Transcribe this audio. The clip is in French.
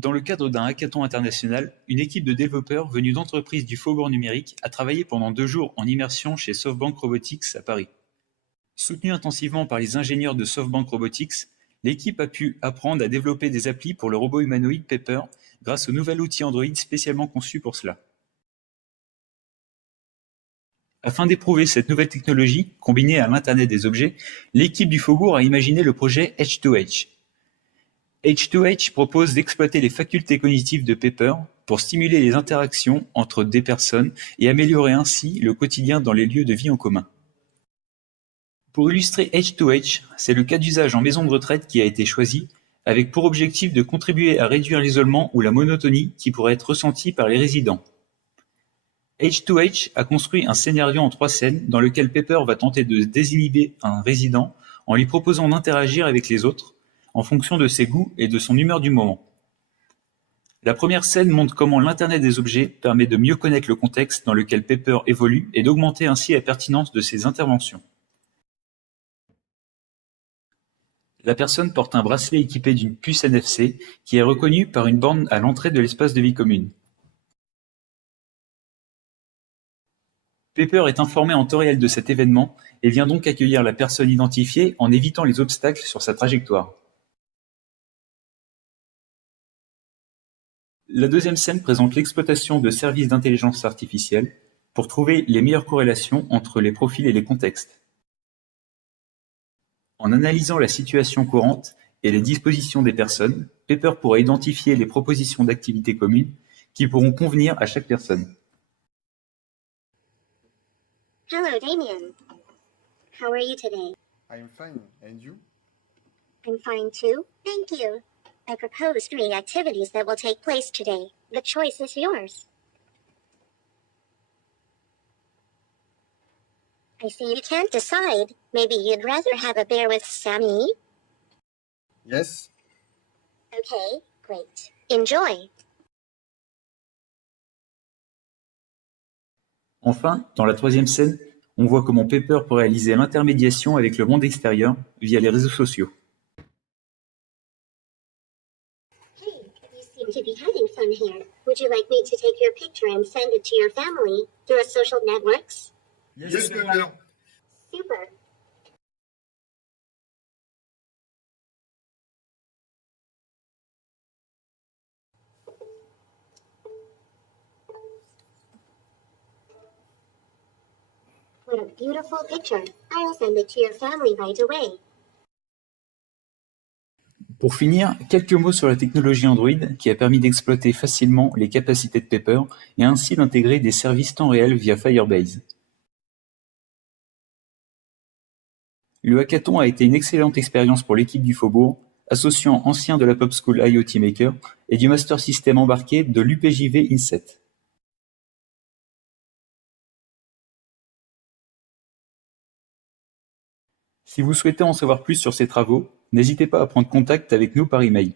Dans le cadre d'un hackathon international, une équipe de développeurs venus d'entreprises du faubourg numérique a travaillé pendant 2 jours en immersion chez SoftBank Robotics à Paris. Soutenue intensivement par les ingénieurs de SoftBank Robotics, l'équipe a pu apprendre à développer des applis pour le robot humanoïde Pepper grâce au nouvel outil Android spécialement conçu pour cela. Afin d'éprouver cette nouvelle technologie, combinée à l'Internet des objets, l'équipe du faubourg a imaginé le projet H2H. H2H propose d'exploiter les facultés cognitives de Pepper pour stimuler les interactions entre des personnes et améliorer ainsi le quotidien dans les lieux de vie en commun. Pour illustrer H2H, c'est le cas d'usage en maison de retraite qui a été choisi, avec pour objectif de contribuer à réduire l'isolement ou la monotonie qui pourrait être ressentie par les résidents. H2H a construit un scénario en 3 scènes dans lequel Pepper va tenter de désinhiber un résident en lui proposant d'interagir avec les autres, en fonction de ses goûts et de son humeur du moment. La première scène montre comment l'Internet des objets permet de mieux connaître le contexte dans lequel Pepper évolue et d'augmenter ainsi la pertinence de ses interventions. La personne porte un bracelet équipé d'une puce NFC qui est reconnue par une borne à l'entrée de l'espace de vie commune. Pepper est informé en temps réel de cet événement et vient donc accueillir la personne identifiée en évitant les obstacles sur sa trajectoire. La deuxième scène présente l'exploitation de services d'intelligence artificielle pour trouver les meilleures corrélations entre les profils et les contextes. En analysant la situation courante et les dispositions des personnes, Pepper pourra identifier les propositions d'activités communes qui pourront convenir à chaque personne. Hello, Damien. How are you today? I'm fine, and you? I'm fine too, thank you. I propose 3 activities that will take place today. The choice is yours. I see you can't decide. Maybe you'd rather have a beer with Sammy? Yes. Okay, great. Enjoy. Enfin, dans la troisième scène, on voit comment Pepper peut réaliser l'intermédiation avec le monde extérieur via les réseaux sociaux. Hey, you seem to be having fun here. Would you like me to take your picture and send it to your family through social networks? Yes, Pepper. Super. What a beautiful picture. I'll send it to your family right away. Pour finir, quelques mots sur la technologie Android qui a permis d'exploiter facilement les capacités de Pepper et ainsi d'intégrer des services temps réel via Firebase. Le hackathon a été une excellente expérience pour l'équipe du Faubourg, associant anciens de la Pop School IoT Maker et du Master System embarqué de l'UPJV INSET. Si vous souhaitez en savoir plus sur ces travaux, n'hésitez pas à prendre contact avec nous par email.